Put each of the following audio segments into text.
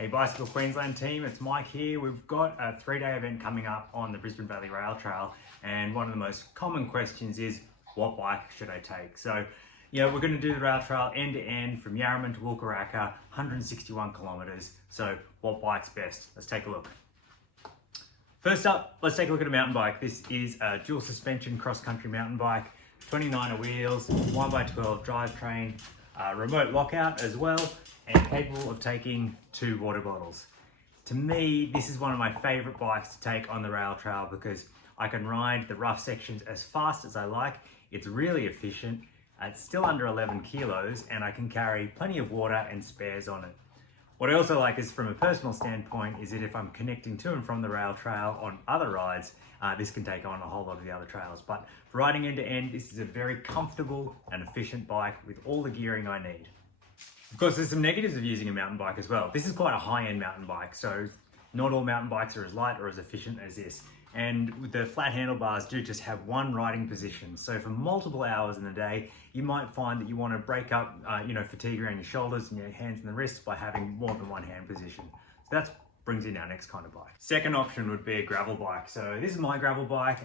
Hey Bicycle Queensland team, it's Mike here. We've got a 3-day event coming up on the Brisbane Valley Rail Trail, and one of the most common questions is, what bike should I take? So, we're going to do the rail trail end to end from Yarraman to Wulkuraka, 161 kilometers. So, what bike's best? Let's take a look. First up, let's take a look at a mountain bike. This is a dual suspension cross-country mountain bike, 29er wheels, 1x12 drivetrain, remote lockout as well, and capable of taking 2 water bottles. To me, this is one of my favorite bikes to take on the rail trail because I can ride the rough sections as fast as I like. It's really efficient. It's still under 11 kilos and I can carry plenty of water and spares on it. What I also like is, from a personal standpoint, is that if I'm connecting to and from the rail trail on other rides, this can take on a whole lot of the other trails. But for riding end to end, this is a very comfortable and efficient bike with all the gearing I need. Of course, there's some negatives of using a mountain bike as well. This is quite a high-end mountain bike, so not all mountain bikes are as light or as efficient as this. And the flat handlebars do just have one riding position. So for multiple hours in the day, you might find that you want to break up, fatigue around your shoulders and your hands and the wrists by having more than one hand position. So that brings in our next kind of bike. Second option would be a gravel bike. So this is my gravel bike.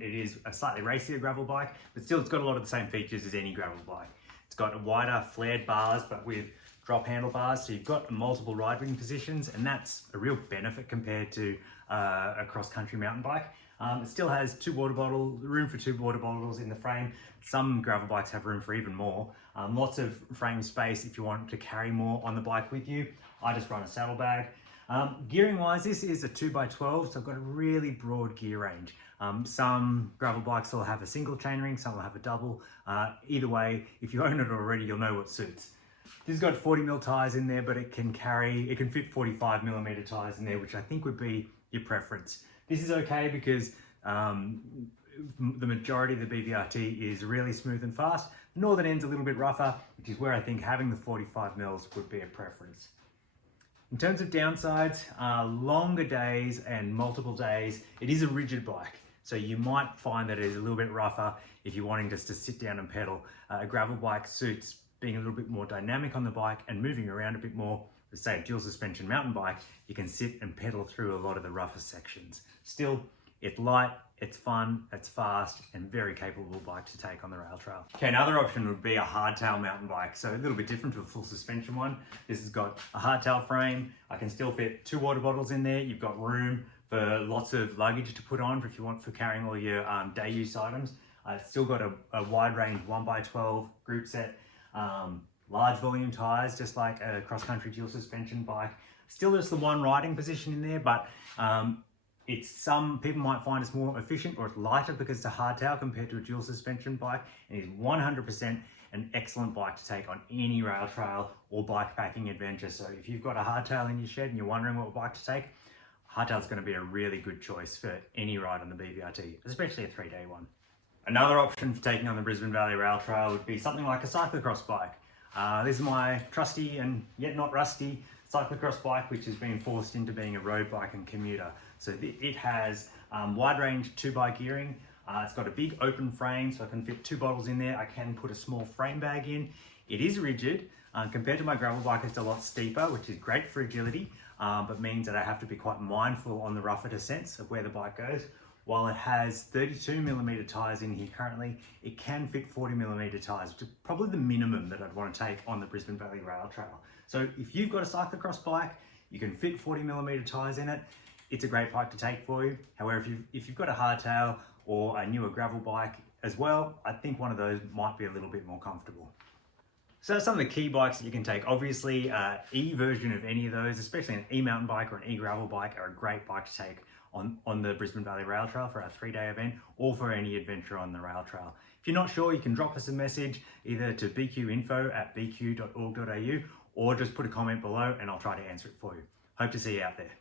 It is a slightly racier gravel bike, but still it's got a lot of the same features as any gravel bike. It's got wider flared bars, but with drop handlebars, so you've got multiple riding positions, and that's a real benefit compared to a cross-country mountain bike. It still has room for 2 water bottles in the frame. Some gravel bikes have room for even more. Lots of frame space if you want to carry more on the bike with you. I just run a saddlebag. Gearing wise, this is a 2x12, so I've got a really broad gear range. Some gravel bikes will have a single chainring, some will have a double. Either way, if you own it already, you'll know what suits. This has got 40mm tyres in there, but it can fit 45mm tyres in there, which I think would be your preference. This is okay because the majority of the BVRT is really smooth and fast. The northern end's a little bit rougher, which is where I think having the 45mm would be a preference. In terms of downsides, longer days and multiple days, it is a rigid bike. So you might find that it is a little bit rougher if you're wanting just to sit down and pedal. A gravel bike suits being a little bit more dynamic on the bike and moving around a bit more. Say a dual suspension mountain bike, you can sit and pedal through a lot of the rougher sections. Still, it's light, it's fun, it's fast, and very capable bike to take on the rail trail. Okay, another option would be a hardtail mountain bike. So a little bit different to a full suspension one. This has got a hardtail frame. I can still fit 2 water bottles in there. You've got room for lots of luggage to put on if you want for carrying all your day use items. It's still got a wide range 1x12 group set. Large volume tyres, just like a cross-country dual suspension bike. Still just the one riding position in there, but some people might find it's more efficient or it's lighter because it's a hardtail compared to a dual suspension bike. And it is 100% an excellent bike to take on any rail trail or bike packing adventure. So if you've got a hardtail in your shed and you're wondering what bike to take, hardtail is going to be a really good choice for any ride on the BVRT, especially a 3-day one. Another option for taking on the Brisbane Valley Rail Trail would be something like a cyclocross bike. This is my trusty and yet not rusty cyclocross bike, which has been forced into being a road bike and commuter. So it has wide range 2x gearing. It's got a big open frame, so I can fit 2 bottles in there. I can put a small frame bag in. It is rigid. Compared to my gravel bike, it's a lot steeper, which is great for agility, but means that I have to be quite mindful on the rougher descents of where the bike goes. While it has 32mm tyres in here currently, it can fit 40mm tyres, which is probably the minimum that I'd want to take on the Brisbane Valley Rail Trail. So if you've got a cyclocross bike, you can fit 40mm tyres in it, it's a great bike to take for you. However, if you've got a hardtail or a newer gravel bike as well, I think one of those might be a little bit more comfortable. So some of the key bikes that you can take, obviously E-version of any of those, especially an E-mountain bike or an E-gravel bike, are a great bike to take on the Brisbane Valley Rail Trail for our 3-day event or for any adventure on the rail trail. If you're not sure, you can drop us a message either to bqinfo@bq.org.au or just put a comment below and I'll try to answer it for you. Hope to see you out there.